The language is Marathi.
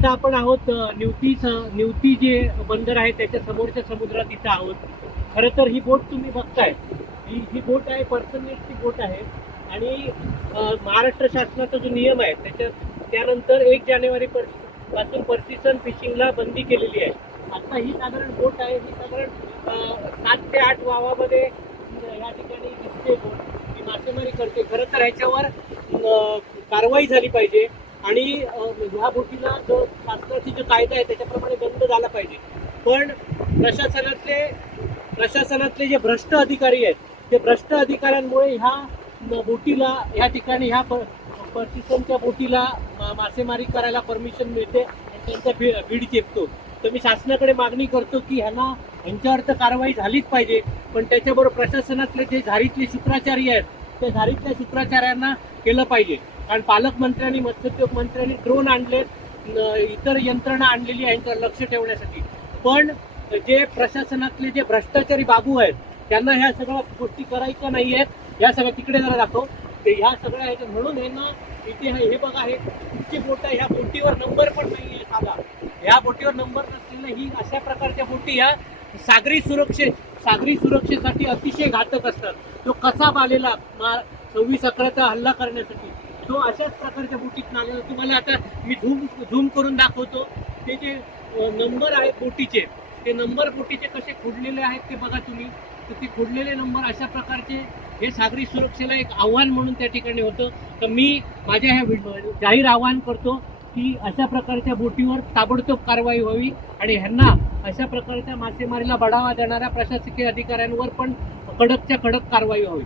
इथं आपण आहोत निवती जे बंदर आहे त्याच्या समोरच्या समुद्रात इथं आहोत. खरं तर ही बोट तुम्ही बघताय, ही बोट आहे पर्सननेटची बोट आहे. आणि महाराष्ट्र शासनाचा जो नियम आहे त्यानंतर 1 जानेवारी पासून पर्सिस्टंट फिशिंगला बंदी केलेली आहे. आता ही साधारण बोट आहे, ही साधारण 7 ते 8 वावामध्ये या ठिकाणी दिसते बोट, ही मासेमारी करते. खरं तर ह्याच्यावर कारवाई झाली पाहिजे आणि ह्या बोटीला जो शासनाची जो कायदा आहे त्याच्याप्रमाणे बंद झाला पाहिजे. पण प्रशासनातले जे भ्रष्ट अधिकारी आहेत ते भ्रष्ट अधिकाऱ्यांमुळे ह्या बोटीला ह्या ठिकाणी ह्या पर्सिस्टंटच्या बोटीला मासेमारी करायला परमिशन मिळते आणि त्यांचा बीड चेपतो. तर मी शासनाकडे मागणी करतो की ह्यांच्यावर तर कारवाई झालीच पाहिजे, पण त्याच्याबरोबर प्रशासनातले जे झारीतले शुक्राचारी आहेत त्या झारीतल्या शुक्राचार्यांना केलं पाहिजे. कारण पालकमंत्र्यांनी मत्स्योद्योग मंत्र्यांनी ड्रोन आणलेत, इतर यंत्रणा आणलेली आहे यांच्यावर लक्ष ठेवण्यासाठी. पण जे प्रशासनातले जे भ्रष्टाचारी बाबू आहेत त्यांना ह्या सगळ्या गोष्टी करायच्या नाही आहेत. ह्या सगळ्या तिकडे जरा दाखव ते ह्या सगळ्या ह्याच्या म्हणून यांना इथे हे बघा, हे कुठची बोट आहे, ह्या बोटीवर नंबर पण नाही आहे साधा. ह्या बोटीवर नंबर नसलेल्या ही अशा प्रकारच्या बोटी ह्या सागरी सुरक्षेसाठी अतिशय घातक असतात. तो कसाब आलेला 26/11चा हल्ला करण्यासाठी तो अशाच प्रकारच्या बोटीत आलेला. तुम्हाला आता मी झूम करून दाखवतो. ते जे नंबर आहेत बोटीचे, ते नंबर बोटीचे कसे खोडलेले आहेत ते बघा तुम्ही. तर ते खोडलेले नंबर अशा प्रकारचे हे सागरी सुरक्षेला एक आव्हान म्हणून त्या ठिकाणी होतं. तर मी माझ्या ह्या जाहीर आवाहन करतो की अशा प्रकारच्या बोटीवर ताबडतोब कारवाई व्हावी आणि ह्यांना अशा प्रकारच्या मासेमारीला बढावा देणाऱ्या प्रशासकीय अधिकाऱ्यांवर पण कडकच्या कडक कारवाई व्हावी.